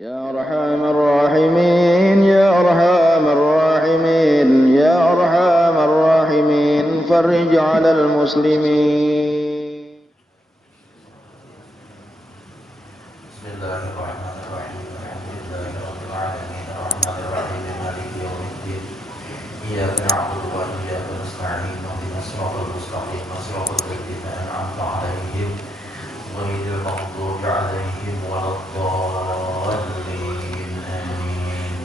يا أرحم الراحمين يا أرحم الراحمين يا أرحم الراحمين فرج على المسلمين. بسم الله الرحمن الرحيم الحمد لله رب العالمين الرحمن الرحيم مالك يوم الدين إياك نعبد وإياك نستعين اهدنا الصراط المستقيم صراط الذين أنعمت عليهم غير المغضوب عليهم ولا الضالين آمين.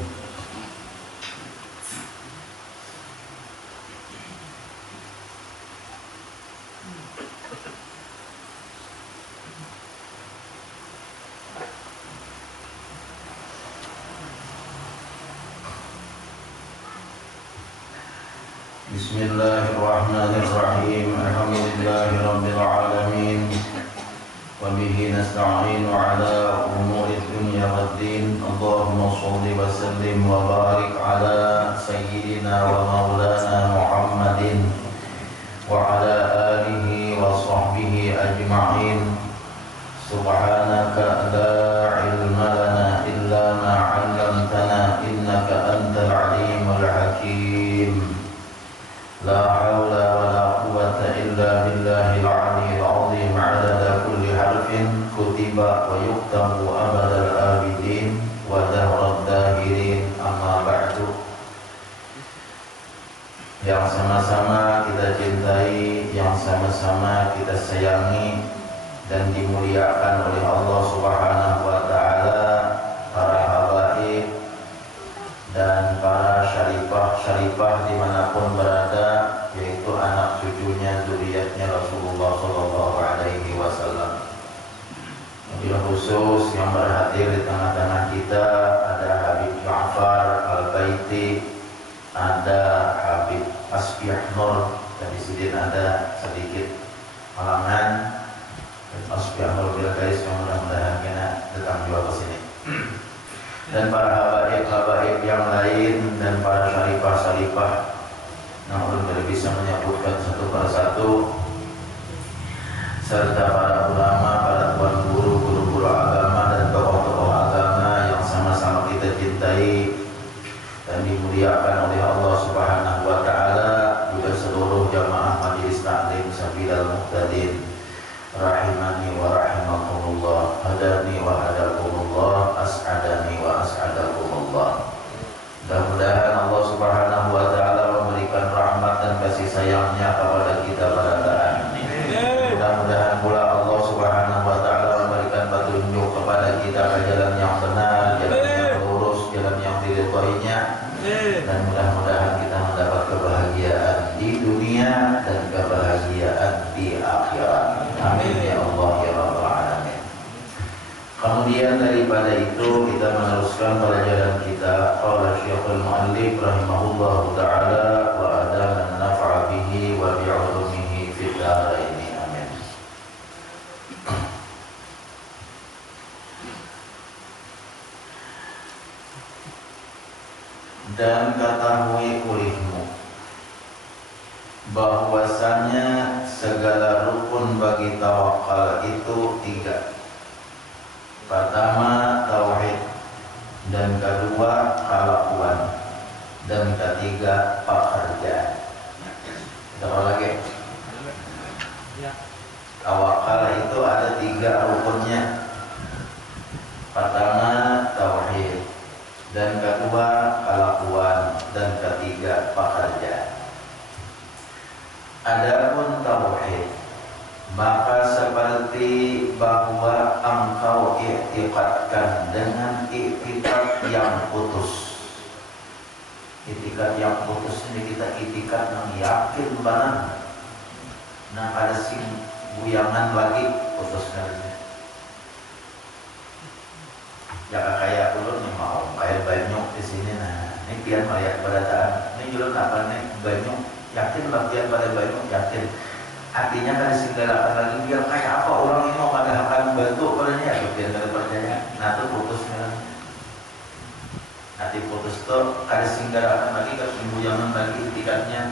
Bismillahirrahmanirrahim. Alhamdulillahirabbil alamin. Wa bihi nasta'inu ala umuri dunya waddin. Allahumma shalli wa sallim wa barik ala sayyidina wa maulana Muhammadin wa ala alihi wa sahbihi ajma'in. Subhanaka la ilma lana illa ma 'allamtana innaka antal alimul hakim. La hawla wa la quwwata illa billahil aliyyil azim. Adada kulli harfin kutiba wa yuktabu abadal abidin wa dahrad dahirin. Amma ba'du. Yang sama-sama kita cintai, yang sama-sama kita sayangi dan dimuliakan oleh Allah Subhanahu wa taala, para habaib dan para syarifah dimanapun berada, yaitu anak cucunya, zuriatnya Rasulullah Sallallahu Alaihi Wasallam. Wabil khusus yang berhadir di tengah-tengah kita ada Habib Ja'far Al-Baiti, ada Habib Asfiah Nur, dan di sini ada sedikit halangan Asfiah Nur Bilkais yang mudah-mudahan kita datang juga ke sini. Dan para habaib-habaib yang lain dan para syarifah-syarifah yang belum bisa menyebutkan satu persatu, serta para ulama, para tuan guru, guru-guru agama dan tokoh-tokoh agama yang sama-sama kita cintai dan dimuliakan oleh Allah Subhanahu wa taala, juga seluruh jamaah majelis taklim Sabilal Muhtadin rahimani wa rahimakumullah, hadani wa hadakumullah, as'adani wa as'adakumullah. Mudah-mudahan Allah Subhanahu wa taala memberikan rahmat dan kasih sayangnya kepada kita pada ini. Mudah-mudahan pula Allah Subhanahu wa taala memberikan petunjuk kepada kita ke jalan yang benar, jalan yang lurus, jalan yang diridhoinya, dan mudah-mudahan kita mendapat kebahagiaan di dunia dan kebahagiaan di akhirat. Amin ya Allah ya Rabbal alamin. Kemudian daripada itu kita meneruskan pelajaran kita. Qala Syekhul Mu'allif rahimahullahu taala wa adana nafa'a bihi wa bi'ulumihi fid dharain. Amin. Dan ketahui olehmu bahwasanya segala rukun bagi tawakal itu tiga. Pertama tauhid, dan kedua kelakuan, dan ketiga pekerjaan. Kita ulang lagi. Tawakal itu ada tiga rukunnya. Pertama tauhid, dan kedua kelakuan, dan ketiga pekerjaan. Adapun tauhid, maka seperti bahwa engkau i'tiqadkan dengan i'tiqad yang putus. I'tiqad yang putus ini kita i'tiqad yang yakin banget. Nah ada sing buyangan lagi putus kalinya. Ya kayak ulun nih mau kayak banyak di sini. Nah ini pian melihat berataan. Ini juga apa nih banyak. Yakin latihan pada banyak yakin. Artinya kan segala lagi biar kayak apa orang ini mau pada akan bantu padanya ya bagian dari percaya. Nah itu putusnya. Nanti putus tuh ada singgah lagi ke sembuyangan lagi tikatnya.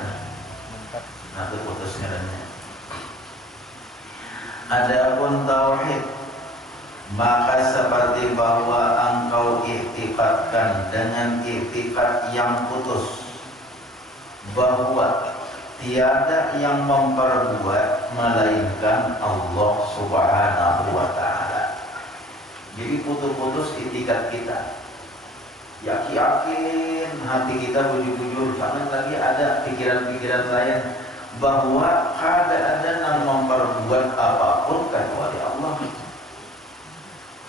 Nah itu putusnya. Adapun tauhid, maka seperti bahwa engkau diitikadkan dengan iktikad yang putus bahwa tiada yang memperbuat melainkan Allah Subhanahu wa Ta'ala. Jadi putus-putus iktikad kita, yakin hati kita bujur-bujur, jangan lagi ada pikiran-pikiran lain bahwa kada ada yang memperbuat apapun kecuali Allah.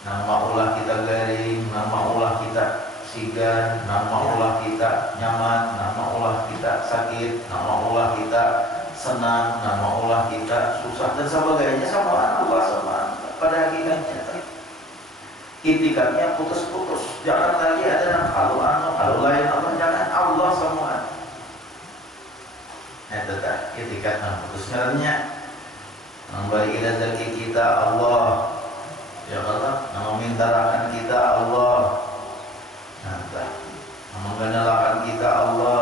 Nama ulah kita garing, nama ulah kita sigan, nama ulah kita nyaman, nama ulah kita sakit, nama ulah kita senang, nama ulah kita susah dan sebagainya, sama Allah sama pada hakikatnya. Itikadnya putus-putus, jangan lagi ada kalau lain Allah, jangan Allah semua. Tetap itikad putusnya memberi rezeki kita Allah, ya Allah, memintakan kita Allah, menggenalakan kita Allah.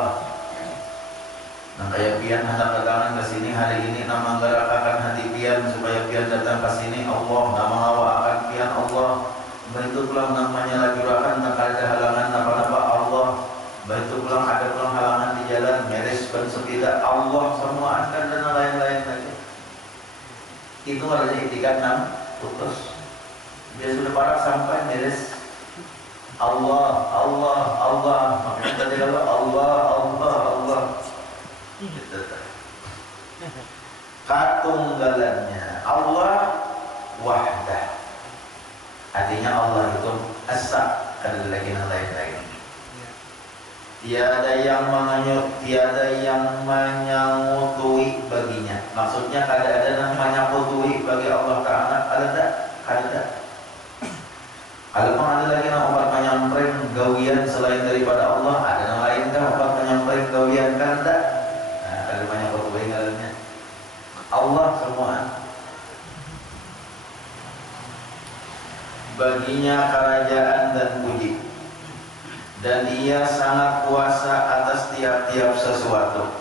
Nah kayak pian hendak datangan ke sini hari ini, nama menggerakkan hati pian supaya pian datang ke sini Allah, nama ngawakan pian Allah. Begitu pulang namanya lagi urakan, tak ada halangan apa-apa Allah. Begitu pulang ada pulang halangan di jalan, meres dan sepeda Allah semua akan dan lain-lain lagi. Itu artinya itikad putus. Dia sudah parah sampai meres Allah, Allah, Allah. Makanya tadi kalau Allah, Allah, Allah. Katunggalannya Allah wahdah. Artinya Allah itu asa, ada lagi yang lain-lain. Tiada yang menganyut, tiada yang menyangutui baginya. Maksudnya kada ada yang menyangutui bagi Allah Ta'ala. Ada? Ada. Kalau ada lagi yang obat menyampaikan gawian selain daripada Allah, ada yang lain kan obat menyampaikan gawian kan ada? Nah, kalau menyangutui galanya Allah semua. Baginya kerajaan dan puji, dan Dia sangat kuasa atas tiap-tiap sesuatu.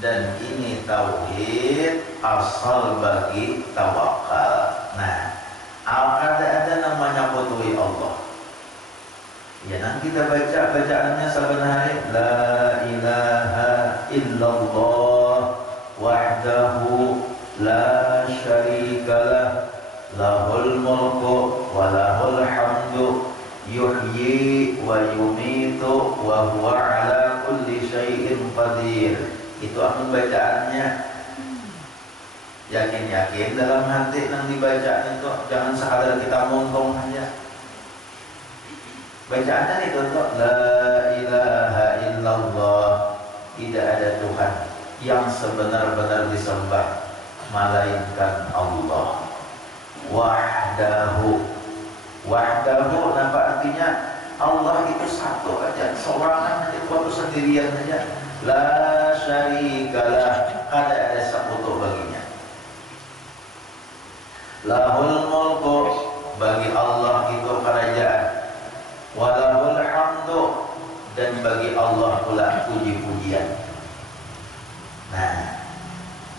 Dan ini tauhid asal bagi tawakal. Nah, ada namanya putui Allah. Ya, nanti kita baca bacaannya sebenarnya la ilaha illallah wahdahu la syarikalah lahul mulku wa lahul hamdu yuhyi wa yumitu wa huwa ala kulli syai'in qadir. Itu akan bacaannya. Yakin-yakin dalam hati yang dibacaan itu, jangan sekadar kita ngomong aja. Bacaannya itu tuh la ilaha illallah, tidak ada Tuhan yang sebenar-benar disembah melainkan Allah. Wahdahu, wahdahu apa artinya? Allah itu satu aja, seorang aja, waktu sendirian aja. La syarikalah, ada sekutu baginya. Lahul mulku, bagi Allah itu kerajaan. Walahul hamdu, dan bagi Allah pula puji-pujian. Nah,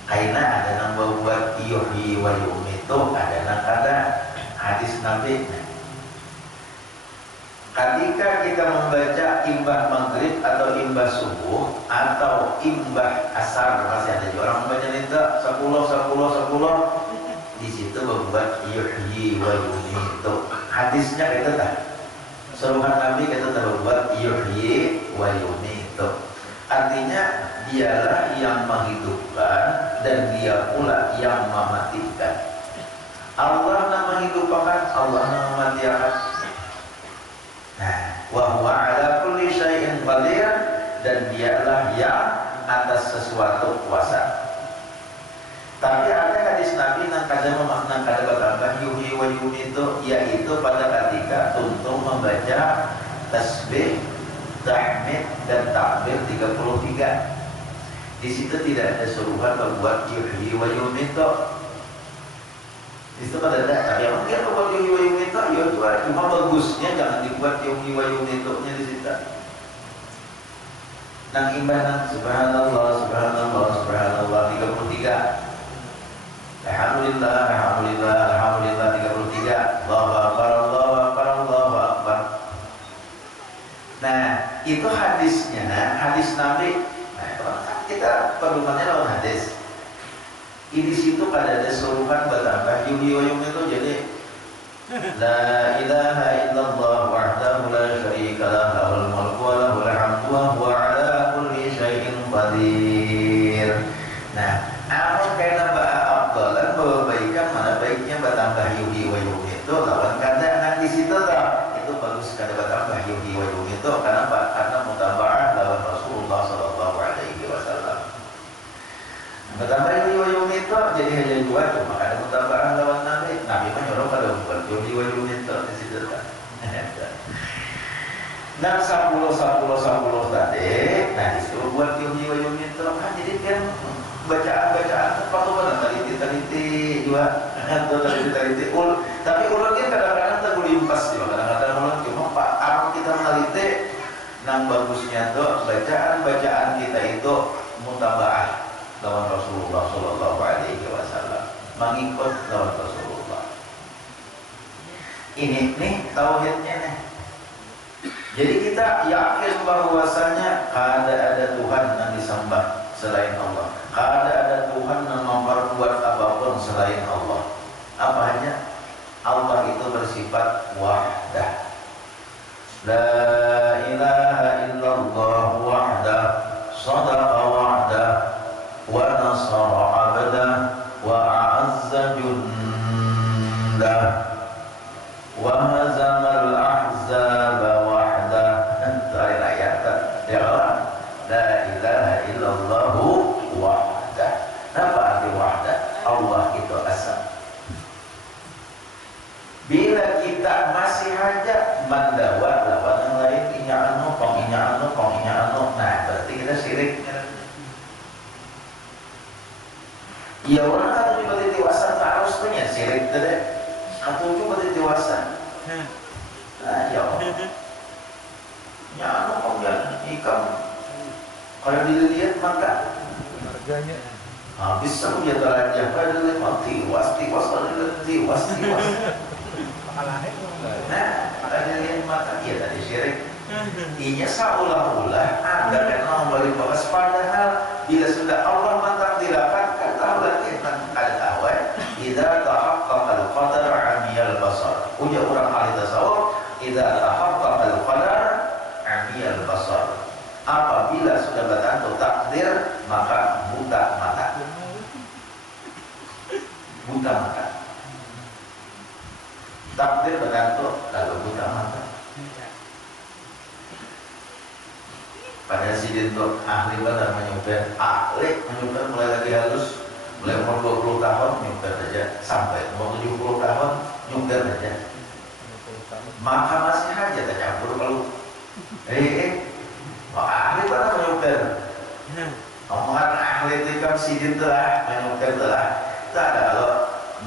karena ada yang membuat yuhyi wa yumitu, ada yang kata hadis Nabi. Ketika kita membaca imbah maghrib atau imbah subuh atau imbah asar, masih ada juga orang membaca itu 10 di situ membuat yuhyi wa yumitu. Hadisnya itu tak. Seruhan Nabi kita membuat yuhyi wa yumitu. Artinya dialah yang menghidupkan dan dia pula yang mematikan. Allah yang menghidupkan, Allah yang mematikan. Nah, wa huwa ala kulli syai'in qadir, dan dialah yang atas sesuatu kuasa. Tapi ada hadis Nabi yang kadang memaknai kada bertambah yuhyi wa yumitu, yaitu pada ketika tuntung membaca tasbih, tahmid dan takbir 33. Di situ tidak ada suruhan membuat yuhyi wa yumitu. Di situ pada ada, tapi mungkin membuat yuhyi wa yumitu, ya cuma bagusnya jangan dibuat yuhyi wa yumitu-nya di situ. Nang imbah subhanallah, subhanallah, subhanallah 33. Alhamdulillah, alhamdulillah, alhamdulillah 33. Allahu akbar, Allahu akbar, Allahu akbar. itu hadisnya, hadis Nabi. Nah, kan kita pedomannya lawan hadis. Di situ kada ada suruhan bertambah yum itu jadi la ilaha illallah wahdahu la syarika lah lahul mulku wa lahul hamdu wa huwa ala kulli syai'in qadir. Nah, apa kena afdalan kebaikan mana baiknya bertambah yum itu lawan kada nang di situ tak itu bagus kada bertambah yum itu karena mutaba'ah lawan Rasulullah sallallahu alaihi wasallam. Bertambah yum itu jadi hanya dua cuma kada mutaba'ah lawan Nabi menyuruh kada buat yum itu di situ kan. Nah 10 tadi, nah disuruh buat yum itu kan jadi kan bacaan patokan teliti juga teliti tapi ulangnya kadang-kadang tergulimpas juga kadang-kadang ulang cuma apa kita meneliti nang bagusnya tuh bacaan kita itu mutaba'ah lawan Rasulullah sallallahu alaihi wasallam mengikut lawan Rasulullah. Ini nih tauhidnya nih. Jadi kita yakin bahwasanya ada Tuhan yang disembah selain Allah. Ada Tuhan yang memperbuat apapun selain Allah. Apa hanya Allah itu bersifat wahdah. La ilaha illallah wahdah, sadaqa wahdah, wa nasara abdah, wa a'azza jundah, wa hazamal ahzaba wahdah. Dari ayat ya Allah. La ilaha illallah wahdah. Apa arti wahdah? Allah itu asa. Bila kita masih aja mandawa lawan yang lain inya anu, nah berarti kita syirik. Ya orang atau juga dewasa harus punya syirik tadi. Atau juga dewasa. Nah ya Allah. Ya anu ikam kalau dilihat maka harganya habis saja terajah pada mati tiwas nah pada dilihat maka dia tadi syirik inya seolah-olah ada yang memberi bakas padahal bila sudah Allah mentakdirkan kata Allah ada tahu idza tahaqqaqa al-qadar 'amiyal basar ujar orang ahli tasawuf idza tahaqqaqa al-qadar 'amiyal basar. Apabila sudah bertentu takdir maka buta mata. Takdir bertentu lalu buta mata. Pada sidin tuh ahli benar menyuper mulai lagi halus mulai umur 20 tahun nyuper saja sampai umur 70 tahun nyuper saja. Maka masih aja tercampur kalau ahli pada menyuper omongan ahli itu kan sidin telah menyuper telah tak ada kalau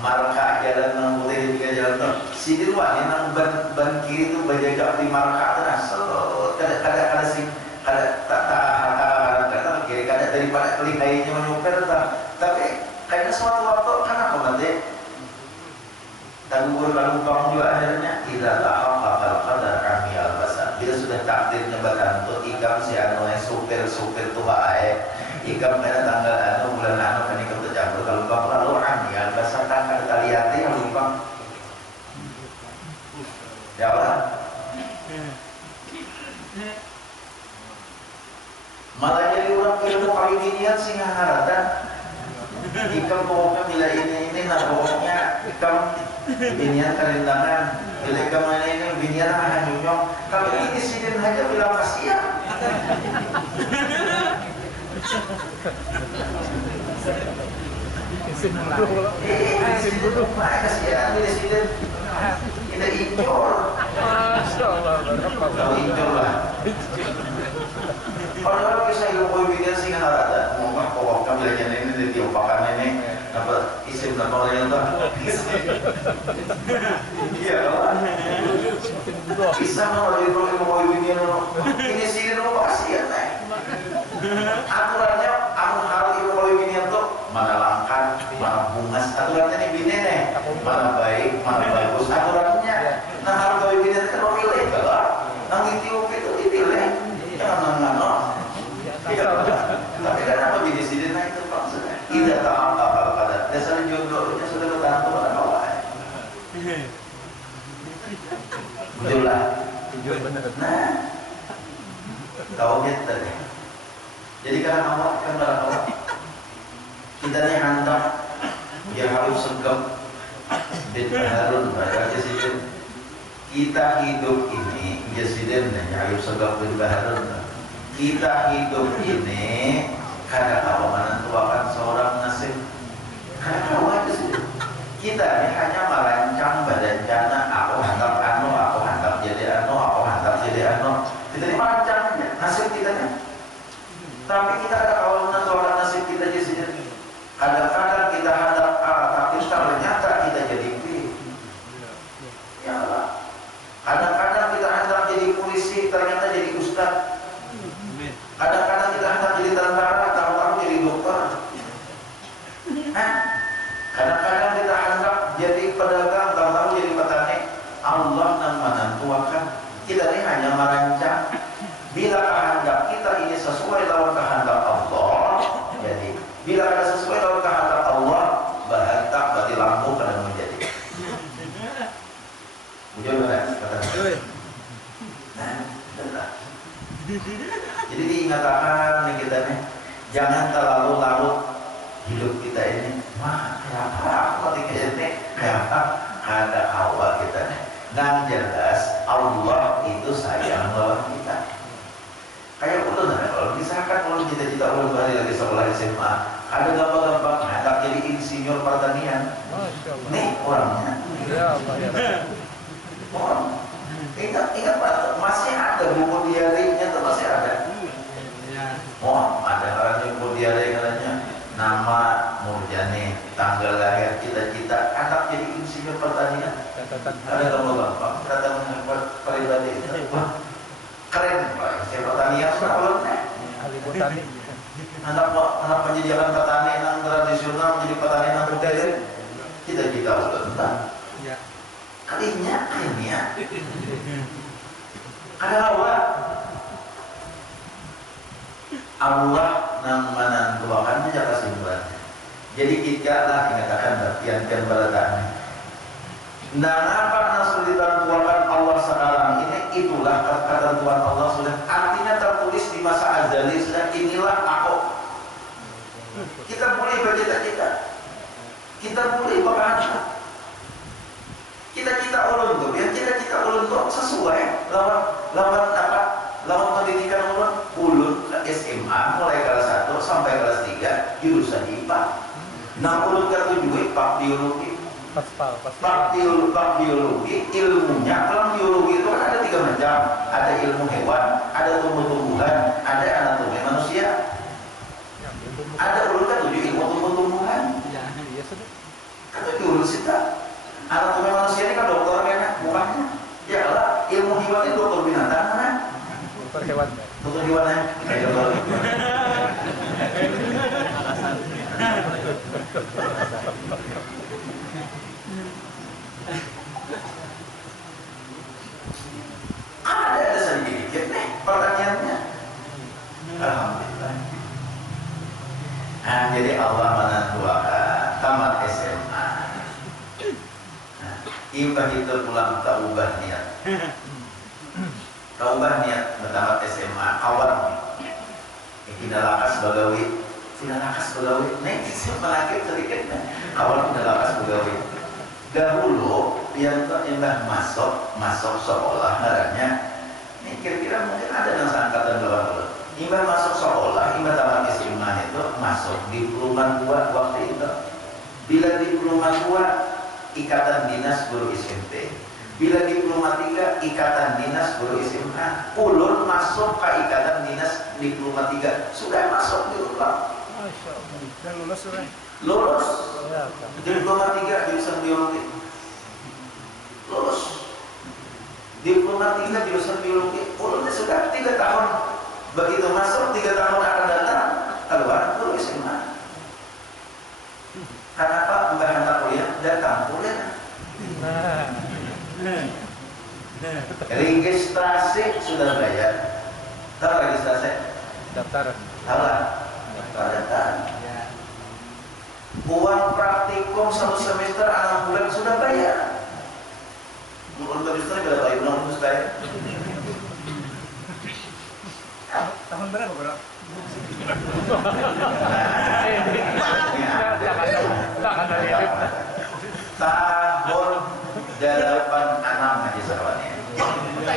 marka jalan nang putih di jalan tuh sidin wani nang ban kiri itu berjaga di marka telah so kada sih kada tak kiri kada daripada kelihainya menyuper tapi kayaknya suatu waktu kan apa nanti tanggur lalu bang juga akhirnya tidak tahu bakal qadar kami albasa bila sudah takdirnya bertentu ikam si anu supir tua ikam kena tanggal anu bulan anu kan ikam tercampur kalau bang lalu kami albasa tanggal kaliati yang lupa ya Allah malah jadi orang ilmu kali dinian sih ngaharatan ikam pokoknya bila ini nah pokoknya ikam binian karindangan bila ikam ini binian hanyunyong kalau ini sidin aja bilang kasihan isim bodoh kasihan bila sidin kita incor Masya Allah kalau incor lah orang-orang kisah ilmu binian sih ngaharatan ngomong pokoknya bila ini ditiupakan ini apa isim nama yang tak iya bisa mau jadi mau ini ini sih lo kasihan aturannya aku harus ilmu ini tuh mana langkan mana bungas aturannya nih bini nih mana baik mana bagus aturannya nah harus baik bini itu mau pilih kalau nang ditiup itu dipilih lah. Nah, tauhid tadi. Jadi karena Allah kan barang Allah. Kita ni hantar dia harus segap bin Harun pada presiden. Kita hidup ini presiden harus segap bin Harun. Kita hidup ini karena Allah menentukan seorang nasib. Karena Allah itu kita ini hanya merancang berencana aku hantar anu, aku hantar jadi anu, aku hantar jadi anu. Kita ini merancang nasib kita nih. Tapi kita ada Allah menentukan nasib kita jadi sendiri. Kadang-kadang kita hadap A, tapi ternyata kita jadi B. Ya Allah. Kadang-kadang kita hadap jadi polisi, ternyata jadi ustaz. Kadang-kadang kita hadap jadi tentara, tahu-tahu jadi dokter. Kadang-kadang kita hadap jadi pedagang, tahu-tahu jadi petani. Allah yang menentukan. Kita ini hanya merancang. Bila kehendak kita ini sesuai dengan kehendak Allah, jadi bila ada sesuai dengan kehendak Allah, berhentak berarti lampu kadang menjadi. Bujur benar kata. Nah, benar. Jadi diingatkan nih kita nih, jangan terlalu larut hidup kita ini. Wah, kenapa aku ketika ini kenapa ada Allah kita nih? Dan jelas Allah itu sayang lawan kita. Kayak ulun kalau misalkan ulun cita-cita ulun balik lagi sekolah SMA, ada gampang-gampang hendak jadi insinyur pertanian. Nih orangnya. Ya Allah ya. Orang. Ingat Pak, masih ada buku diarinya tuh masih ada. Oh, ada orang yang buku diari katanya nama Murjani, tanggal lahir, cita-cita anak jadi insinyur pertanian. Ada gampang-gampang datang pribadi itu. Keren Pak, saya pertanian sekolah ahli botani. Anak pendidikan petani yang tradisional menjadi petani yang modern. Kita udah tentang. Ya. Kalinya ini ya. Ada Allah yang menentukannya jaka simpulannya. Jadi kita lah mengatakan bertian beratanya. Dan apa yang sudah ditentukan Allah sekarang ini, itulah ketentuan Allah sudah. Artinya tertulis di masa azali sudah, inilah aku. Kita boleh bercita-cita, kita boleh berkata, cita-cita ulun tuh, biar cita-cita ulun tuh sesuai lawan apa? Lawan pendidikan ulun ke SMA mulai kelas 1 sampai kelas 3 jurusan IPA. Nah ulun ke 7 IPA biologi. Pak biologi ilmunya, kalau biologi itu kan ada 3 macam, ada ilmu hewan, ada tumbuh-tumbuhan, ada anatomi manusia. Ada ulun kan 7 ilmu tumbuh-tumbuhan. Kata universitas anatomi manusia ini kan dokter kan mukanya. Ya lah, ilmu hewan itu dokter binatang kan? Dokter hewan. Dokter hewan ya. Ada sedikit nih pertanyaannya. Alhamdulillah. Jadi Allah menentukan tamat SMA. Ibah itu pulang taubah niat. Taubah niat tamat SMA kawan. Tidak lakas bagawi. Tidak lakas bagawi. Nih melakit sedikit. Kawan tidak lakas bagawi. Dahulu yang Mbah masuk sekolah harapnya ini kira-kira mungkin ada yang seangkatan dulu. Mbah masuk sekolah, Mbah tamat SMA itu masuk diploman 2 waktu itu. Bila diploma 2 ikatan dinas guru SMP, bila diploma 3 ikatan dinas guru SMA. Ulun masuk ke ikatan dinas diploma 3 sudah masuk di ulang. Masya Allah. Dan lulus sudah. Lulus. Ya, diploma 3 jurusan biologi. Lulus. Diploma 3 jurusan biologi. Ulunnya sudah 3 tahun. Begitu masuk 3 tahun akan datang keluar guru SMA. Kenapa Mbak anak kuliah datang kuliah? Registrasi sudah bayar. Tahu registrasi? Daftar. Tahu lah. Daftar. Uang praktikum 1 semester 6 bulan sudah bayar. Bukan semester berapa? 600 bayar.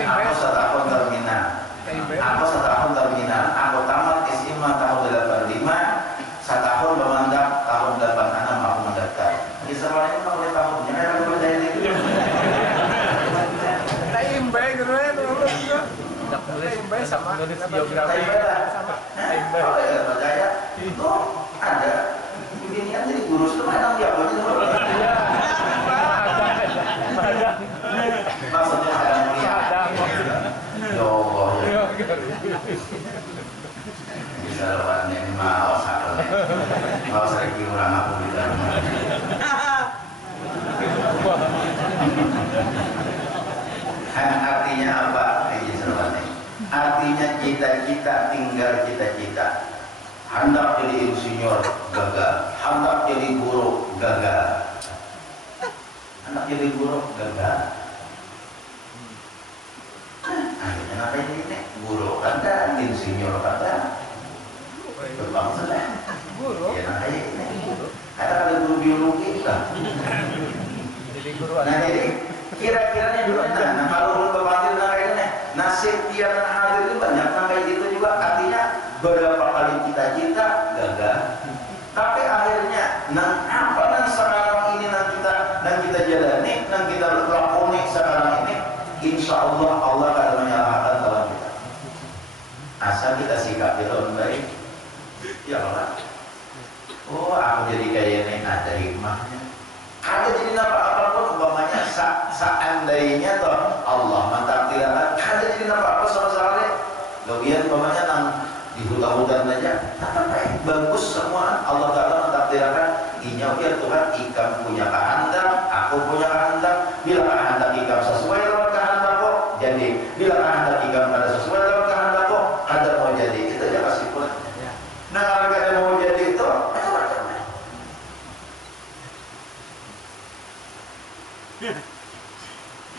Aku setahun terminal. Aku tamat SMA tahun 85. Setahun memandang tahun 86 aku mendaftar. Di sekolah ini boleh tahunnya kan aku percaya itu. Taimbe gitu ya. Taimbe sama geografi sama. Kalau ya percaya itu ada beginian jadi guru semua yang dia apa sih? Maksudnya ada mulia. Ya Allah. Bisa lepas ini mau sakit. Mau sering orang aku di dalam. Artinya apa? Artinya cita-cita tinggal cita-cita. Hendak jadi insinyur gagal, hendak jadi guru gagal. Hendak jadi guru gagal. Akhirnya apa ini? Guru kada, insinyur kada. Berbangsa lah. Guru. Ya nah ini. Ada kali guru biologi lah. Jadi guru. Nah jadi kira-kiranya gimana? Nah kalau ulun berpikir ini nasib tiang hadir ini banyak kayak gitu juga. Artinya beberapa kali cita-cita gagal. Tapi akhirnya apa yang sekarang ini yang kita jalani, yang kita lakoni sekarang ini, insya Allah Allah akan menyalahkan lawan kita. Asal kita sikapi lawan baik. Ya Allah. Oh aku jadi kayak ini ada hikmahnya. Ada jadi apa-apapun umpamanya seandainya toh Allah mentakdirkan ada jadi apa-apa sama-sama bagian umpamanya nang di hutan-hutan aja apa bagus semua Allah Ta'ala mentakdirkan inya biar Tuhan ikam punya kehendak aku punya kehendak bila kehendak ikam sesuai dengan kehendak kok jadi bila kehendak ikam ada sesuai dengan kehendak kok ada mau jadi itu aja kasih pun nah kalau ada mau jadi itu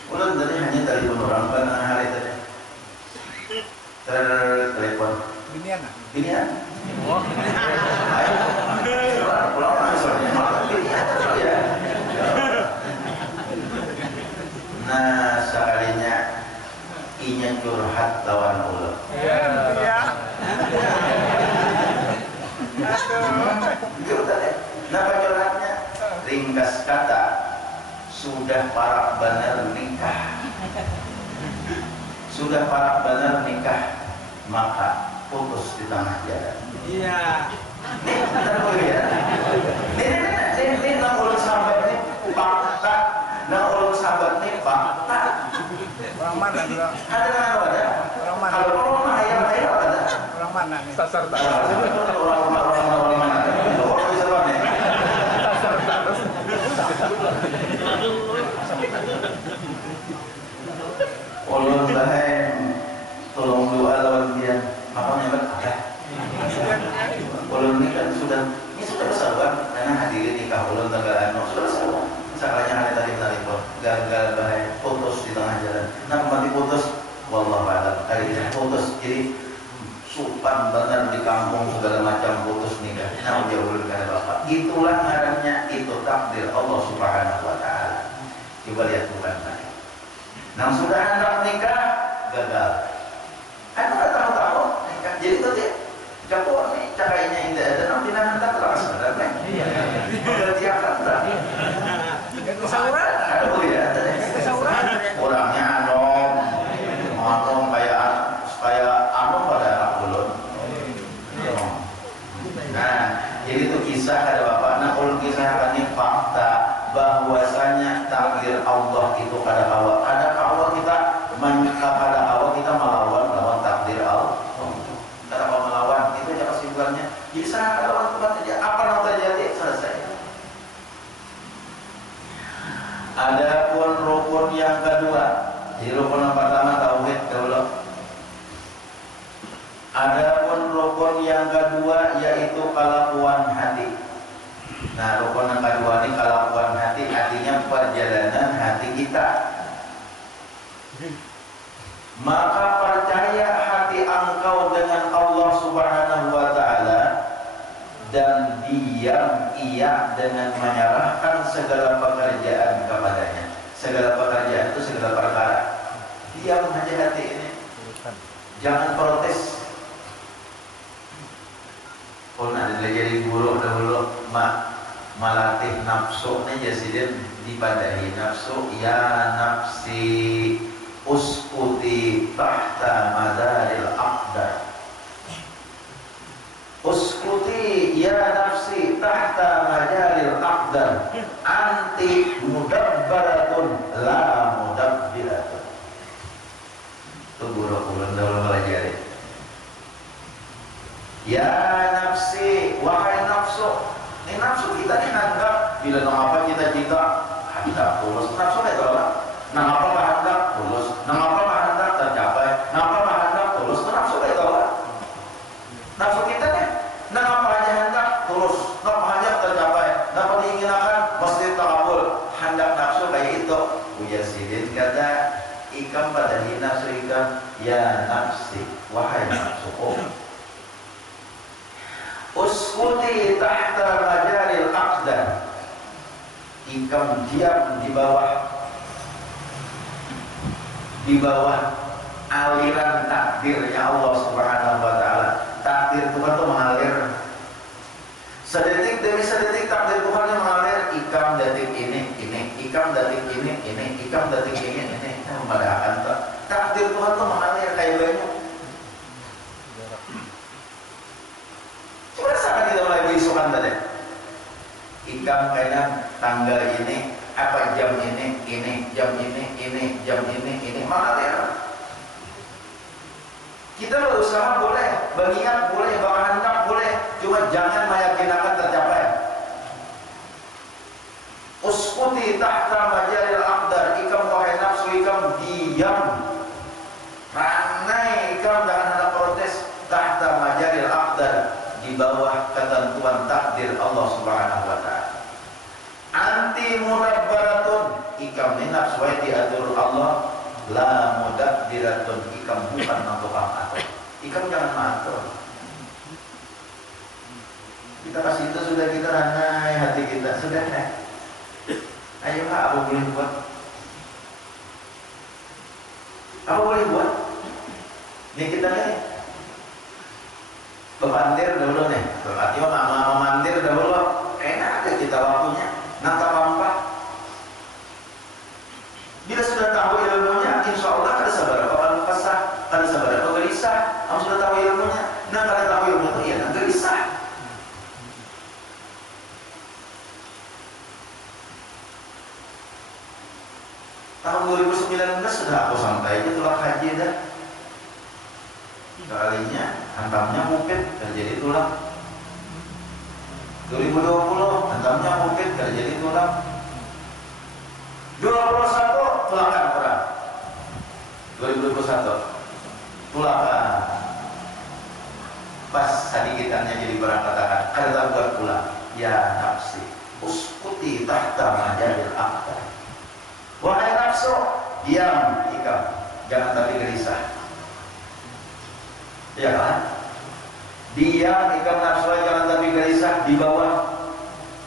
ulang tadi hanya telepon orang kan hari tadi telepon Ginian. oh ayo pulang soalnya ginian ya nah sekalinya inya curhat lawan ulo Iya. Napa curhatnya ringkas kata sudah para benar nikah maka putus di tengah jalan. Iya. Ini nak ulun sahabat ni fakta. Orang mana juga? Ada ada. Orang mana? Kalau orang ayam ada. Orang mana nih? Sasar tak. Orang mana? Orang bisa mana? Sasar tak. Ulun bahan tolong doa lawan dia. Makanya ada. Ulun ini kan sudah bersabar karena hadirin nikah ulun tanggal sudah bersabar. Sakalanya ada tadi menarikon gagal bahan putus di tengah jalan. Nah mati putus, wallahu a'lam. Hari ini putus jadi supan benar di kampung segala macam putus nikah. Nah dia ulun karena bapak. Itulah ngarannya itu takdir Allah Subhanahu Wa Taala. Coba lihat bukan tadi. Nah sudah hendak nikah gagal. Kan udah tahu nikah. Jadi tadi capur nih caranya indah ada nanti hendak terus ada nih. Iya. Berarti akan tak. Kesauran. Aduh ya. Kesauran. Orangnya anom kayak anom pada anak ulun. Nah, jadi itu kisah ada bapak. Nah, ulun kisah ini fakta bahwasanya takdir Allah itu pada awal kita melawan takdir Allah. Kenapa melawan? Itu aja kesimpulannya. Jadi saya lawan tempat saja. Apa yang terjadi selesai. Ada rukun yang kedua. Jadi rukun yang pertama tauhid dulu. Ada rukun yang kedua yaitu kelakuan hati. Nah, rukun yang kedua ini kelakuan hati, artinya perjalanan hati kita. Maka percaya hati engkau dengan Allah Subhanahu Wa Taala dan diam ia dengan menyerahkan segala pekerjaan kepadanya. Segala pekerjaan itu segala perkara. diam aja hati ini, jangan protes. Kalau nak jadi guru dahulu melatih nafsu ni jadi dipadahi nafsu, ya nafsi uskuti tahta madaril aqdar. Uskuti ya nafsi tahta madaril aqdar, anti mudabbaratun la mudabbiratun. Itu guru-guru dahulu pelajari. Ya nafsi, wahai nafsu. Ini nafsu kita ni handak bila nak apa kita hendak tulus. Nafsu itu apa? Nak apa hendak tulus. Nak apa hendak tercapai. Nak apa hendak tulus. Nafsu itu apa? Nafsu kita ni nak apa aja hendak tulus. Nak apa aja tercapai. Nak apa diinginkan mesti terkabul. Hendak nafsu kayak itu. Uya Sidin kata ikam pada nafsu ikam, ya nafsi, wahai nafsu. Uskuti tahta majalil aqdar, ikam diam di bawah aliran takdirnya Allah Subhanahu wa taala. Takdir Tuhan itu mengalir sedetik demi sedetik, takdir Tuhan yang mengalir. Ikam detik ini, ikam detik ini, ikam detik ini. Memadakan takdir Tuhan itu mengalir kayak banyak. Coba saat kita mulai berusukan tadi, ikam kayaknya tanggal ini, apa jam ini, jam ini, jam ini, mana dia? Kita berusaha boleh, berniat boleh, berhendak boleh, cuma jangan meyakinkan tercapai. Uskuti tahta majalil aqdar, ikam wahai nafsu, ikam diam, ranai ikam, jangan ada protes. Tahta majalil aqdar, di bawah ketentuan takdir Allah Subhanahu wa taala. Anti mudabbaratun, ikam ni nafsu diatur Allah, la mudabbiratun, ikam bukan tukang atur. Ikam jangan mengatur. Kita kasih itu sudah, kita ranai hati kita sudah. Ayo apa boleh buat? Apa boleh buat? Ini kita ni pemandir dahulu nih, berarti memandir dahulu, enak aja kita waktunya, nangkap apa? Bila sudah tahu ilmunya, insya Allah kada sabar, kalau pasah, kada sabar, kalau gelisah, kamu sudah tahu ilmunya, nah kada tahu ilmunya itu, ya nah gelisah. Tahun 2019 sudah aku sampai aja tulang haji dah. Kalinya hantamnya mungkin terjadi tulang. 2020 hantamnya mungkin terjadi tulang. 21 tulakan kurang. 2021 tulakan. Pas sadikitannya jadi berangkatakan, kada buat pulang. Ya nafsi, uskuti tahta majalil aqdar. Wahai nafsu, diam ikam, jangan tapi gelisah. Ya kan? Diam ikam nafsu, jangan tapi gelisah di bawah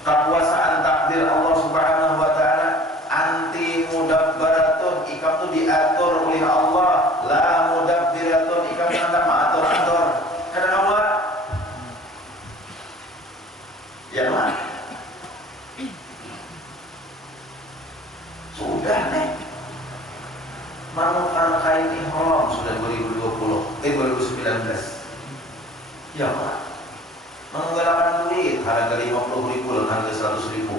kekuasaan takdir Allah Subhanahu wa taala. Anti mudabbaratun, ikam itu diatur oleh Allah. La mudabbiratun, ikam tidak mengatur-atur. Kenapa? Ya kan? Sudah nih, manukan kain ihram sudah 2019. Ya Pak, menggunakan duit harga 50.000 dan harga 100.000.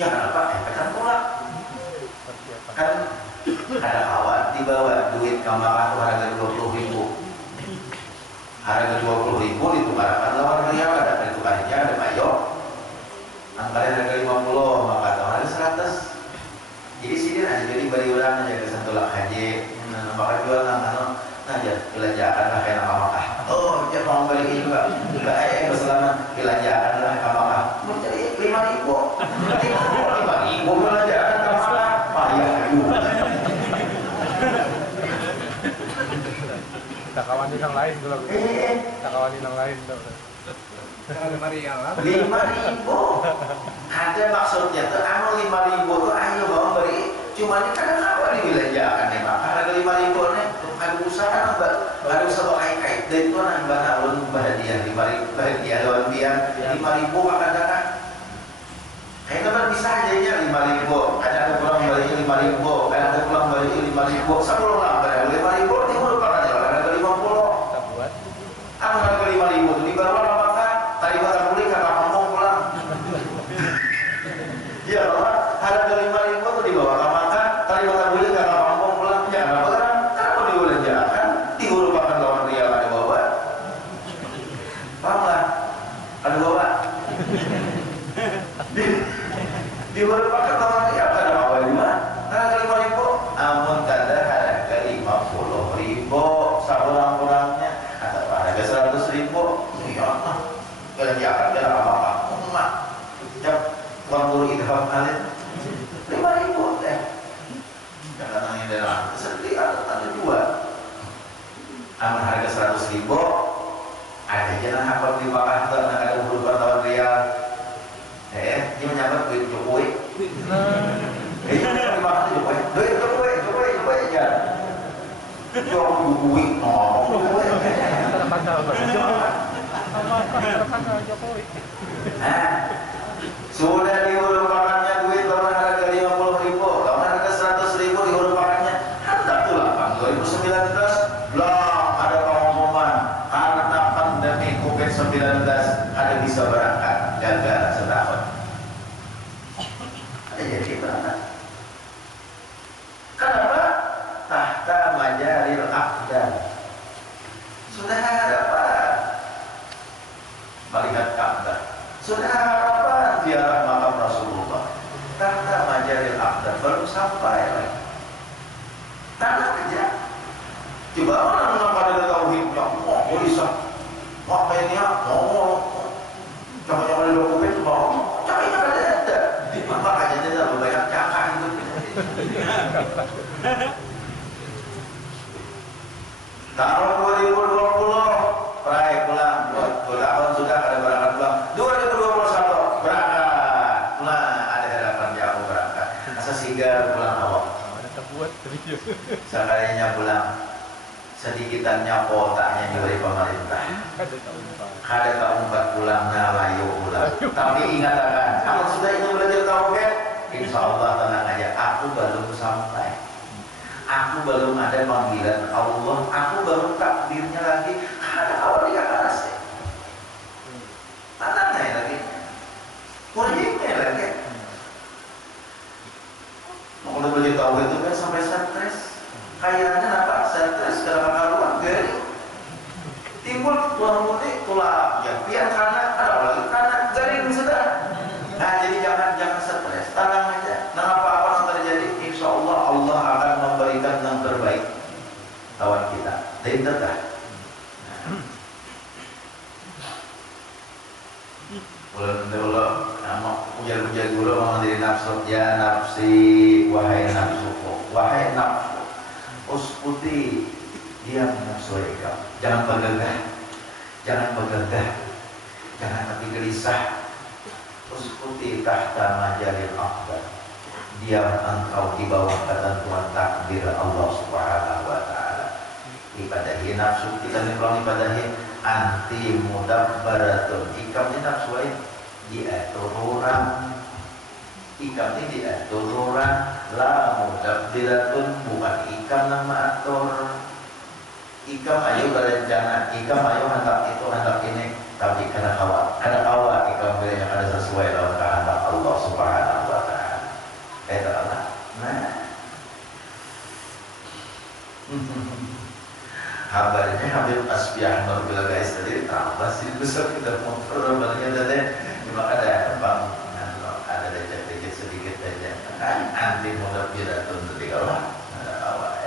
Ya kenapa? Kan pula kan ada kawan dibawa duit kamar harga 20.000, harga 20.000 ditukarkan lawan real, ada ditukarnya ada mayo. Angkanya harga 50, maka harga 100. Jadi sini aja, jadi bari ulang aja ke santulak haji, maka jual aja belanjaan lah kayak nama Makkah. Oh, dia mau balik juga, kayak berselamat belanjaan lah ke Makkah. Mau jadi 5.000, 5.000 belanjaan ke Makkah, payah juga. Kita kawanin yang lain dulu. Kita kawanin yang lain dulu. 5.000. Ada maksudnya tuh, 5.000 tuh ayo bawang beri. Cuma ini kadang apa dibelanjakan ya Pak? 5.000 nih, ada usaha mbak, ada usaha kait-kait, dan itu nambah tahun bahagia 5.000 bahagia lawan dia 5.000 makan darah. Kayak teman bisa aja nya 5.000, ada pulang balik 5.000, ada pulang balik 5.000, 10 lah, 5.000 ini merupakan jalan ada 50. Kita buat. Harga 5.000 itu dibawa apakah? Tadi batang beli kata kampung pulang. Iya, Pak. Harga 5.000 itu dibawa apakah? Tadi batang beli kata kampung pulang. Ya, apa kan? Kenapa dibelanjakan? Diurupakan lawan dia ada bawa. Paham nggak? Ada bawa. Diurupakan lawan dia ada bawa di mana? Harga 5.000. Amun tanda harga 50.000 sekurang-kurangnya. Harga 100.000, iya, belanjakan dalam apa? Emak, jam uang guru idham kalian 5.000 deh. Jangan nanya dalam sedih ada dua. Aman harga 100.000, ada jalan apa di Makkah tuh ada 24 tahun Riyal. Dia menyambut duit Jokowi. Ini di Makkah Jokowi, duit Jokowi aja. Jokowi, Jokowi. Nah, sudah diurupakannya duit lawan harga 50.000, lawan harga 100.000 diurupakannya. Hendak tuh 2019 belum ada pengumuman karena pandemi COVID-19 ada bisa berangkat gagal setahun. Ada jadi berangkat. Kenapa? Tahta majaril aqdam. Sudah harapan melihat Ka'bah, sudah harapan ziarah makam Rasulullah. Tahta majaril aqdam belum sampai lagi. Tanah aja. Coba orang pada tauhidnya, mau bisa, mau mainnya, mau coba ada dokumen, mau coba ada. Makanya dia lebih banyak cakap itu. Tahun 2020 perai pulang 2 tahun sudah ada berangkat pulang. 2021 berangkat pulang, ada harapan jauh berangkat. Asa sigar pulang awak. Ada buat serius. Sekalinya pulang sedikitannya kotaknya dari pemerintah. Ada keempat pulang layu pulang. Tapi ingat akan, kalau sudah ingin belajar tauhid, insya Allah tenang aja. Aku belum sampai. Aku belum ada panggilan Allah, aku baru takdirnya lagi. Ada awal dia keras ya. Tanahnya lagi, kurangnya lagi. Mau belajar tahu itu kan sampai stres. Kayaknya apa? Stres karena karuan gari. Timbul tulang putih, tulang ya biar karena ada lagi karena garing sudah. Nah jadi jangan stres, tenang aja. Nah apa yang terjadi, insya Allah Allah akan memberikan yang terbaik lawan kita. Dan tetap. Mulai nama ujar guru menjadi nafsu ya nafsi wahai nafsu uskuti diam nafsu kamu. Jangan bergegah, jangan nanti gelisah. Uskuti tahta majalil aqdar. Diam engkau di bawah ketentuan takdir Allah Subhanahu wa taala. Ibadahi nafsu kita memang ibadahi anti mudabbaratun. Ikam ni nafsu lain diatur orang. Ikam ni diatur orang. La mudabbiratun bukan ikam nama atur. Ikam ayo berencana, ikam ayo hendak itu hendak ini, tapi kena kawat ikam yang ada sesuai dengan kehendak Allah Subhanahu wa taala. Kata Allah. Nah. Kabarnya Habib Asbiah Nurbil guys tadi tambah sih besar kita motor banyak ada cuma ada bang ada lecet sedikit aja kan anti modal bidatun tadi kalau ada awal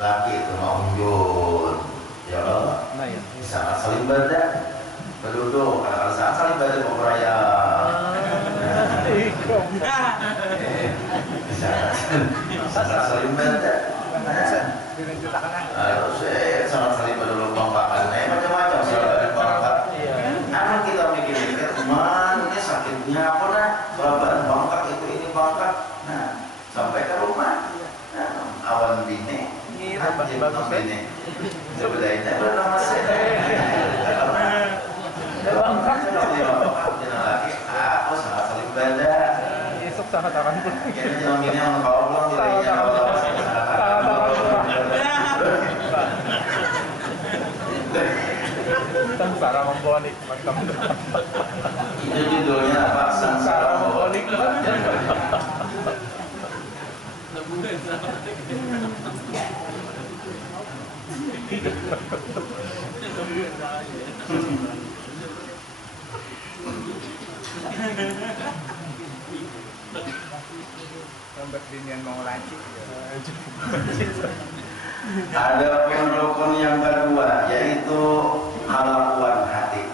laki itu mau unjun ya Allah sangat saling baca berduduk kalau sangat saling baca mau beraya sangat saling baca harus sangat saling berduduk bangkakan macam-macam selalu ada bangkat namun kita mikir-mikir punya apa nah? Bahan bangkak itu ini bangkak. Nah, sampai ke rumah. Nah, awan bine. Bagus bine. Sebenarnya nama saya. Bangkak lagi. Aku sangat saling beda. Esok sangat akan pun. Kayaknya nominnya untuk kau pulang dirinya kalau Sengsara membawa nikmat kamu. itu judulnya apa? Sengsara membawa nikmat. Sampai binian mau lanci. Ada rukun yang kedua, yaitu kelakuan hati.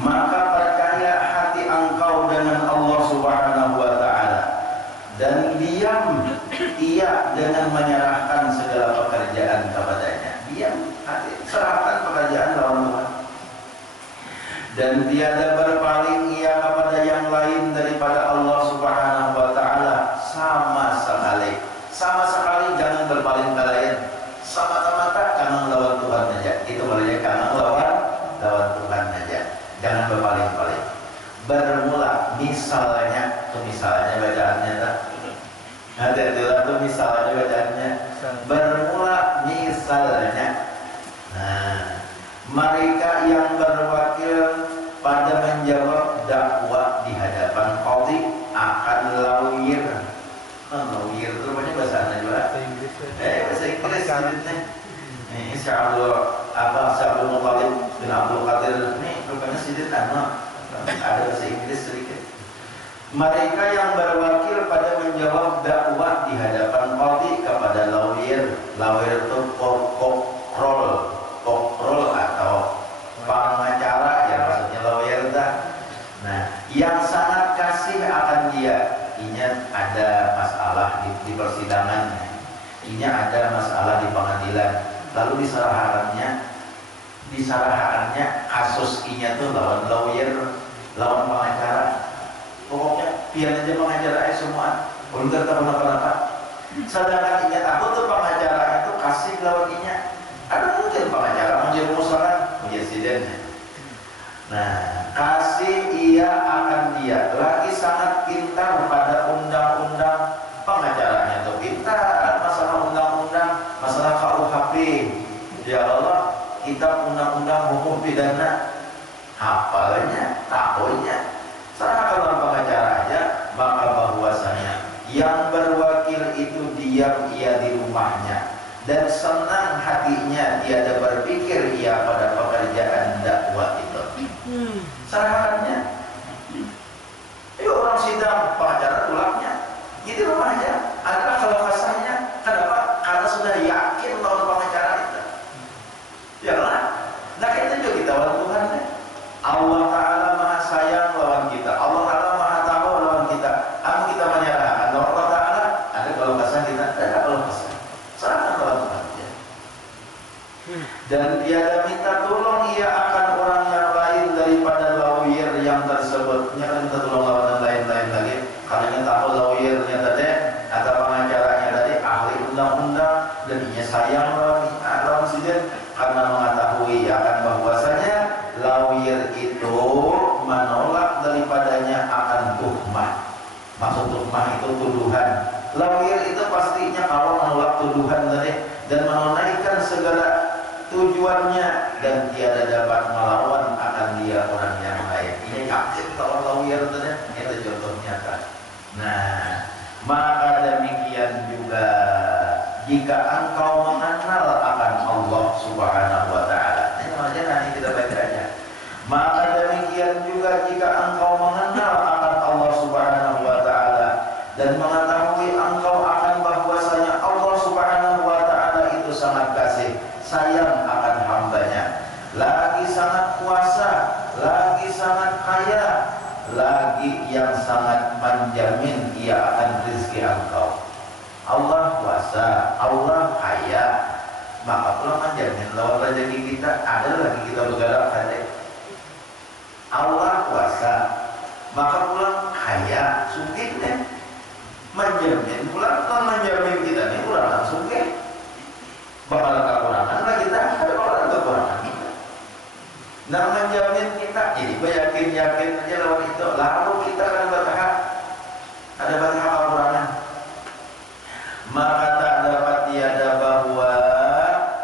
Maka percaya hati engkau dengan Allah Subhanahu wa Ta'ala, dan diam ia dengan menyerahkan segala pekerjaan kepadanya. Diam hati, serahkan pekerjaan lawan Tuhan. Dan tiada berpaling ia kepada yang lain daripada Allah Subhanahu wa Ta'ala sama sekali. Sama sekali jangan berpaling ke lain. Semata-mata kangen lawan Tuhan saja. Itu bolehnya kangen lawan Tuhan saja. Jangan berpaling-paling. Bermula misalnya, itu misalnya bacaannya tak? Hati-hatilah tuh misalnya bacaannya. Bermula misalnya. Nah, mereka yang berwakil pada menjawab dakwah di hadapan qadhi akan lawir. Lawir itu namanya bahasa Anda juga. Bahasa Inggris sedikitnya. Ini Syabul Muttalib bin Abdul Qadir ini rupanya sedikit ada bahasa Inggris sedikit. Mereka yang berwakil pada menjawab dakwah di hadapan qadhi kepada lawir. Lawir itu kokrol atau pengacara ya, maksudnya lawyer dah. Nah, yang sangat kasih akan dia. Ingat ada masalah di persidangan, ingat ada masalah di pengadilan, lalu disarahannya kasus inya tuh lawan lawyer, lawan pengacara. Pokoknya biar aja pengacara semua, belum kenapa-napa. Sedangkan inya tahu tuh pengacara itu kasih lawan inya. Ada mungkin pengacara menjadi musalah, presiden. Nah, kasih ia akan dia. Lagi sangat pintar pada undang-undang, pengacaranya itu pintar masalah undang-undang, masalah KUHP. Ya Allah, kitab undang-undang hukum pidana, hafalnya, tahunya. Serahkan pengacara aja, maka bahwasanya yang berwakil itu diam ia di rumahnya. Dan senang hatinya tiada berpikir ia pada pekerjaan dakwah itu. Serahkannya. Ayo orang sidang pengacara tulangnya di rumah aja. Adalah kalau kasahnya. Kenapa? Karena sudah yakin lawan pengacara itu. Ya kan? Nah itu juga kita lawan Tuhan. Allah Ta'ala maha sayang lawan kita. Allah Ta'ala maha tahu lawan kita. Apa kita menyerahkan lawan Allah Ta'ala? Ada kalau kasah kita, ada kalau kasah. Serahkan lawan Tuhan aja. Dan tiada minta tolong ia akan orang yang lain daripada lawyer yang tersebut. Ini kan minta tolong lawan dan lain-lain lagi. Karena kita tahu lawyernya tadi atau pengacaranya tadi ahli undang-undang dan ia sayang lawan sidin karena mengetahui akan bahwasanya lawyer itu menolak daripadanya akan tuhmah. Maksud tuhmah itu tuduhan. Lawyer itu pastinya kalau menolak tuduhan tadi dan menunaikan segala tujuannya dan tiada dapat melawan akan dia orang yang lain. Ini aktif kalau lawyer tadi itu contoh nyata. Nah, maka demikian juga jika engkau mengenal akan Allah Subhanahu wa Ta'ala. Ini aja nanti kita baca aja. Maka demikian juga jika engkau mengenal akan Allah Subhanahu wa Ta'ala dan mengetahui engkau akan bahwasanya Allah Subhanahu wa Ta'ala itu sangat kasih sayang akan hambanya, lagi sangat kuasa, lagi sangat kaya, lagi yang sangat menjamin ia akan rezeki engkau. Allah kuasa, Allah kaya, maka pula menjamin lawan rezeki kita. Ada lagi kita bergerak tadi. Allah kuasa, maka pulang kaya sugih deh. Menjamin pulang non menjamin kita nih pulang sugih. Bakal kekurangan lah kita, ada orang kekurangan kita. Nah menjamin kita, jadi yakin aja lawan itu. Lalu kita akan bertahap, ada bertahap kekurangan. Maka tak dapat tiada bahwa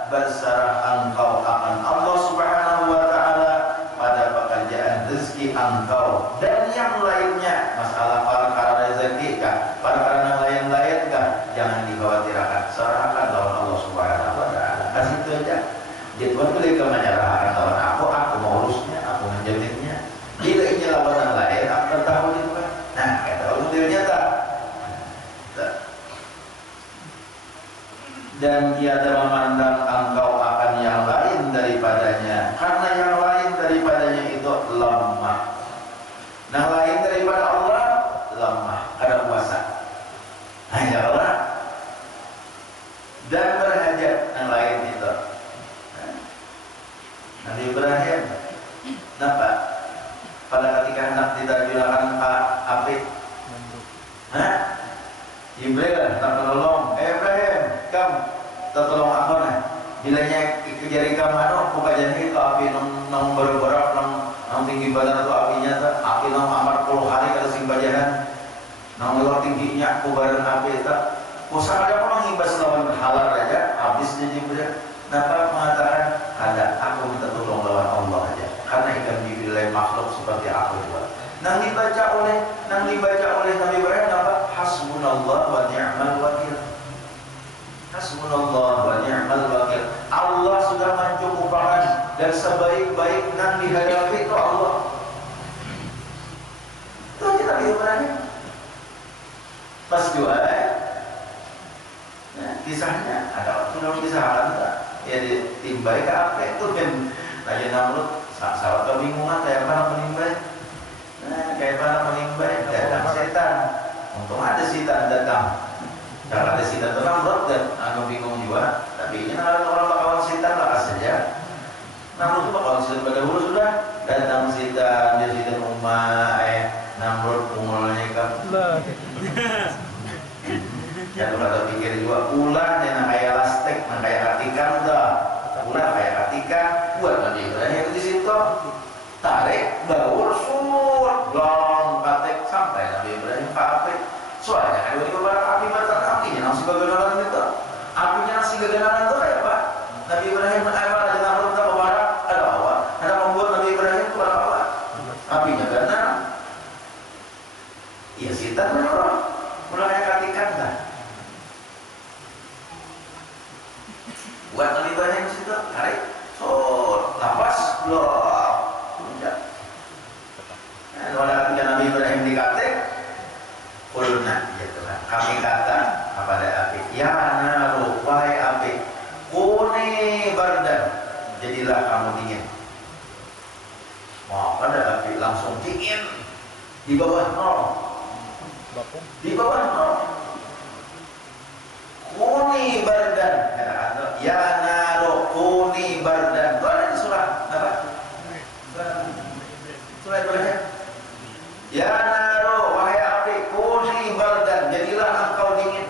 berserah engkau akan Allah Subhanahu wa Ta'ala pada pekerjaan rezeki engkau dan yang lainnya. Masalah perkara rezeki kah, perkara yang lain-lain kah, jangan dikhawatirkan. Serahkan lawan Allah Subhanahu wa Ta'ala. Kasih itu aja. Dia Tuhan boleh ke menyerahkan lawan aku mau urusnya, aku menjaminnya. Bila ini lawan yang lain, aku tahu itu kan. Nah, kata Allah ternyata. Dan tiada memandang engkau akan yang lain daripadanya, karena yang lain daripadanya itu lemah. Nah lain daripada Allah lemah, ada kuasa. Hanya Allah dan berhajat yang lain itu. Nabi Ibrahim, kenapa? Pada ketika hendak ditajulkan Pak Apik, Jibril tak tolong, Ibrahim, kamu tolong aku nah. Bilanya kejari kamu buka jadi itu api nong bergerak nong tinggi badan itu apinya tuh api nong amat 10 hari kalau sing bajahan nong luar tingginya aku bareng api itu. Usah ada orang ngibas lawan halal aja habisnya Jibril. Kenapa mengatakan ada aku minta tolong lawan Allah aja karena ikan bibir lain makhluk seperti aku juga. Nang dibaca oleh Nabi Ibrahim apa? Hasbunallah wa ni'mal wakil. Hasbunallah wa ni'mal wakil. Allah sudah mencukupkan dan sebaik-baik nang dihadapi itu Allah. Itu aja Nabi Ibrahim. Pas jual, nah, kisahnya ada waktu kisah tak? Ya ditimbai ke apa itu kan? Raja Namrud sahabat kebingungan kayak mana menimbai. Nah, kayak mana menimbai datang setan. Untung ada setan datang. Kalau ada setan datang dan anu bingung juga. Tapi ini orang bakalan setan lah saja. Namrud itu bakalan setan pada dulu sudah datang setan dia setan rumah Namrud umurnya kan. Ya kalau ada pikir juga ulah yang kayak lastek, yang kayak katikan dah. Ulah kayak katikan buat Nabi Ibrahim di situ. Tarik, baur, sur, long, katek sampai Nabi Ibrahim Pak soalnya kan ini kepada api batal apinya nasi gagalan itu apinya nasi gagalan itu kayak apa? Nabi Ibrahim mengajar aja Namrud ke barat ada apa? Ada membuat Nabi Ibrahim itu apa? Apinya karena ya setan mulai katikan kan buat Nabi Ibrahim di situ tarik, sur, nafas, blok. Kalau Nabi Ibrahim dikatek, kulna, gitu kan. Kami kata kepada api, ya naru, wahai api, kuni bardan, jadilah kamu dingin. Wah, pada api langsung dingin di bawah nol, di bawah nol. Kuni bardan, ya naru, kuni bardan. Itu ada di surah apa? Surah Ibrahim. Ya naru, wahai api, kuni bardan, jadilah engkau dingin.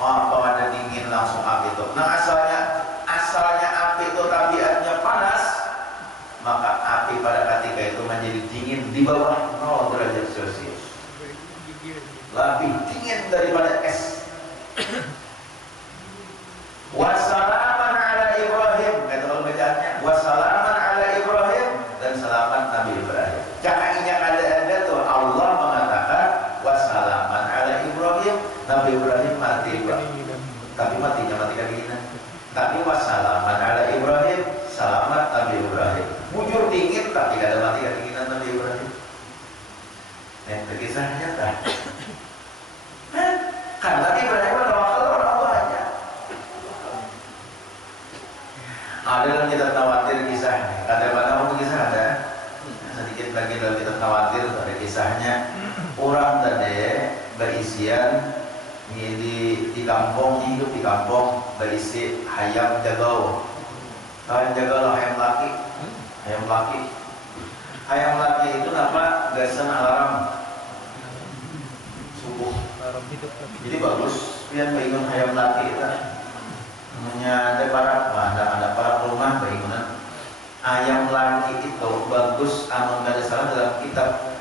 Apa ada dingin langsung api itu. Nah asalnya api itu tabiatnya panas, maka api pada ketika itu menjadi dingin di bawah 0 derajat Celcius. Lebih dingin daripada es. Wassalaman ala Ibrahim, kata Allah bacaannya, wassalaman ala Ibrahim, dan selamat Nabi Ibrahim. Cahaya ada tuh Allah mengatakan wassalaman ala Ibrahim, Nabi Ibrahim mati juga. Tapi matinya mati kedinginan. Tapi wassalaman ala Ibrahim, selamat Nabi Ibrahim. Bujur dingin tapi tidak ada mati kedinginan Nabi Ibrahim. Kisahnya tak? Kan Nabi Ibrahim orang tuanya. Ada yang kita khawatir kisahnya. Kadang-kadang kisah ada. Sedikit lagi dalam kita khawatir ada kisahnya. Orang tadi berisian di kampung, hidup di kampung berisi ayam jagau. Ayam jagau ayam laki. Ayam laki. Hayam laki itu apa? Gasan alarm subuh. Alarm hidup lagi. Jadi bagus pian bangun hayam laki itu. Namanya ada para rumah bangunan. Hayam laki itu bagus amun kada salah dalam kitab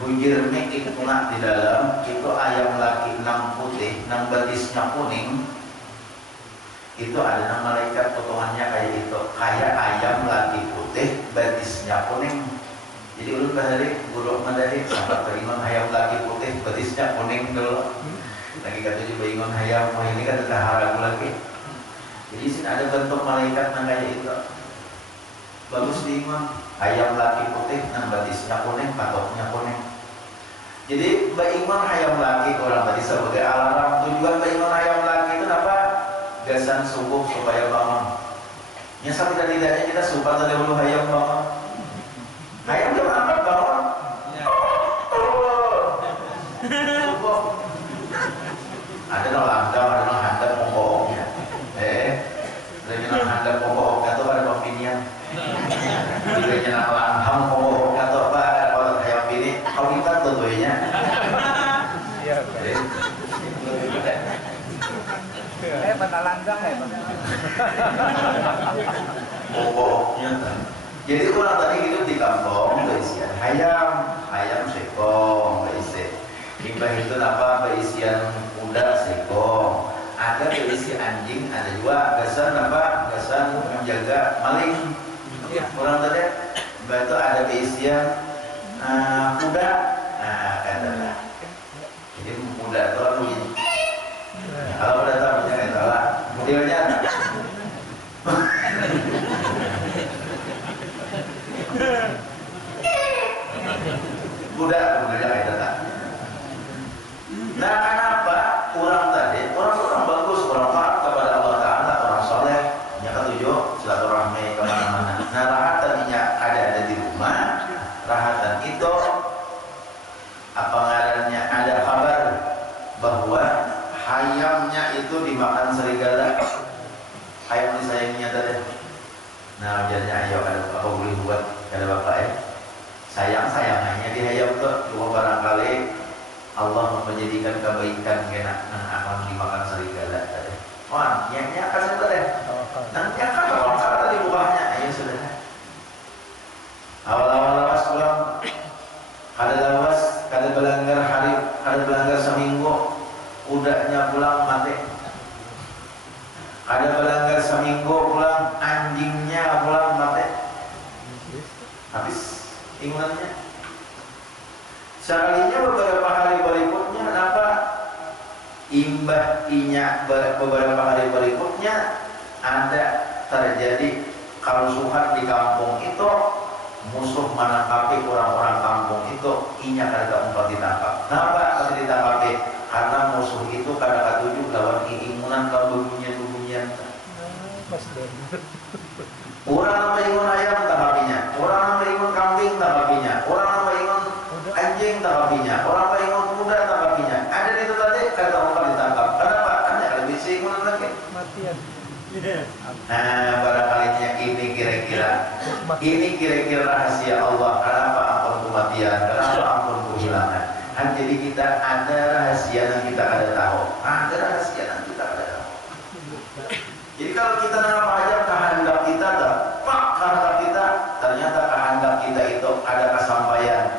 Bujir Mekik Punak di dalam itu ayam laki 6 putih, 6 batisnya kuning. Itu ada nama malaikat potongannya kayak itu, kayak ayam laki putih, batisnya kuning. Jadi ulun bahari guru madari sampai beringon ayam laki putih, batisnya kuning dulu. Lagi kata juga beringon ayam, oh ini kan terharagu lagi. Jadi sini ada bentuk malaikat yang kayak itu. Bagus diingon ayam laki putih, nang batisnya kuning, patoknya kuning. Jadi beringon ayam laki orang tadi sebagai alarm. Tujuan beringon ayam laki itu apa? Gasan subuh supaya bangun. Ya sampai tidaknya kita sumpah dahulu ayam bangun. Ayam jam 4 bangun. Subuh. Ada no landang, ada no handap pokoknya. Ada no handap pokoknya itu ada pembinian. Juga nyenang langham pokoknya itu apa? Kalau ayam ini, kalau kita tentunya. Iya. Panalanggang Pokoknya. Jadi orang tadi hidup di kampung, berisian ayam sekong, berisi. Limbah itu apa? Berisian kuda sekong. Ada berisi anjing, ada juga gasan apa? Gasan menjaga maling. Orang tadi, itu ada berisian kuda. Nah, katalah. Jadi kuda itu kalau udah tahu punya itu lah. Modelnya ada. Kuda kayak itu. Nah, kenapa orang tadi orang bagus, orang taat kepada Allah Taala, orang soleh, yang ketujuh silaturahmi kemana-mana. Nah, rahat tadinya ada di rumah, rahatan itu apa ngarannya ada kabar bahwa hayamnya itu dimakan serigala. Hayam disayanginya tadi. Nah, ujarnya ayo apa boleh buat kada bapak ya. Sayang-sayangannya di hayam tuh cuma barangkali Allah menjadikan kebaikan kena akan dimakan serigala tadi. Wah, nyak kan tadi. Nanti kan orang tadi buahnya, ayo sudah. Awal-awal lawas pulang, ada lawas, kada belanggar seminggu, udahnya pulang mati. Ada belanggar seminggu pulang, anjingnya pulang mati. Habis ingatannya. Sekalinya beberapa hari berikutnya kenapa? Imbahnya beberapa hari berikutnya ada terjadi kerusuhan di kampung itu. Musuh menangkapi orang-orang kampung itu inya kada umpat ditangkap. Kenapa kada ditangkapi? Karena musuh itu kada katuju lawan keinginan kebunyian. Orang mengingun ayam tangkapinya, orang mengingun kambing tangkapinya, orang mengingun anjing tangkapinya, orang mengingun kuda tangkapinya. Ada di itu tadi kada umpat ditangkap. Kenapa? Karena ada bisa ingun lagi. Matian. Nah, barangkalinya ini kira-kira rahasia Allah. Kenapa ampun kematian? Kenapa ampun kehilangan? Kan jadi kita ada rahasia yang kita ada tahu. Ada rahasia yang kita ada tahu. Jadi kalau kita nama aja kehendak kita kehendak kita ternyata kehendak kita itu ada kesampaian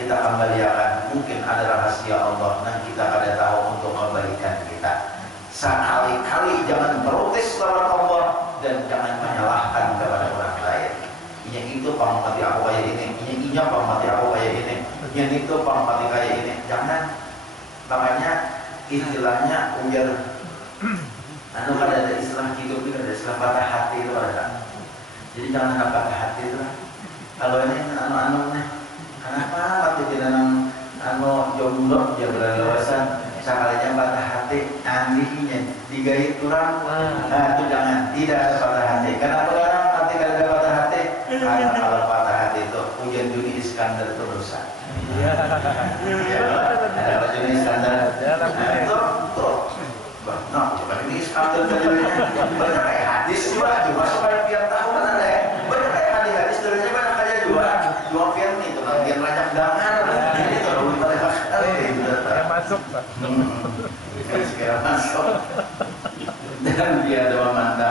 kita kembalikan. Mungkin ada rahasia Allah yang kita ada tahu untuk kebaikan kita. Sekali-kali jangan protes lawan Allah dan jangan menyalahkan kepada orang lain. Ini itu pamati aku kayak ini, pamati aku kayak ini, itu pamati kayak ini. Jangan. Makanya istilahnya ujar. Ada istilah hidup itu ada istilah patah hati itu ada. Jadi jangan ada patah hati itu. Kalau ini nih, kenapa waktu kita jomblo dia berlewasan. Sekalinya patah hati, andinya digait kurang. Nah, itu jangan, tidak ada patah hati. Kenapa orang hati kalau ada patah hati? Karena kalau patah hati itu hujan Juni Iskandar itu dosa. Ada Juni Iskandar. Nah, itu nah, bukan ini Iskandar jadinya. Benar ya hadis juga supaya biar tahu kan ada ya. Benar ya hadis dari bagian rajak dangar ini kalau mereka itu Saya masuk, Pak. segera masuk dan dia ada mantan